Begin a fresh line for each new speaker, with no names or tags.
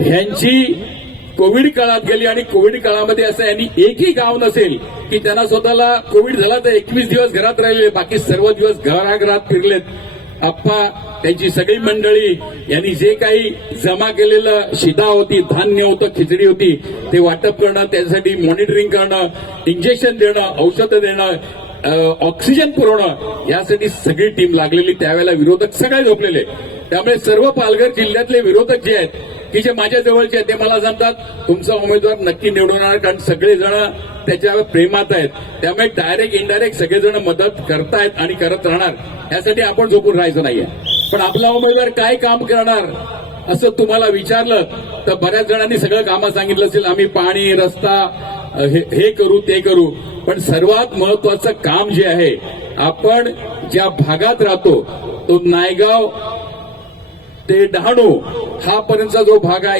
ह्यांची कोविड काळात गेली आणि कोविड काळामध्ये असं यांनी एकही गाव नसेल की त्यांना स्वतःला कोविड झाला तर एकवीस दिवस घरात राहिले बाकी सर्व दिवस घराघरात फिरलेत. आप्पा त्यांची सगळी मंडळी यांनी जे काही जमा केलेलं शिदा होती धान्य होतं खिचडी होती ते वाटप करणं त्यासाठी मॉनिटरिंग करणं इंजेक्शन देणं औषधं देणं ऑक्सिजन पुरवणं यासाठी सगळी टीम लागलेली. त्यावेळेला विरोधक सगळे झोपलेले. त्यामुळे सर्व पालघर जिल्ह्यातले विरोधक जे आहेत की जे माझ्या जवळचे आहेत ते मला सांगतात तुमचा उमेदवार नक्की निवडून येणार कारण सगळेजण त्याच्या प्रेमात आहेत. त्यामुळे डायरेक्ट इनडायरेक्ट सगळेजण मदत करतायत आणि करत राहणार. यासाठी आपण झोपून राहायचं नाहीये. पण आपला उमेदवार काय काम करणार असं तुम्हाला विचारलं तर बऱ्याच जणांनी सगळं कामं सांगितलं असेल आम्ही पाणी रस्ता हे हे करू ते करू. पण सर्वात महत्वाचं काम जे आहे आपण ज्या भागात राहतो तो नायगाव ते डहाणू हा पर्यंतचा जो भाग आहे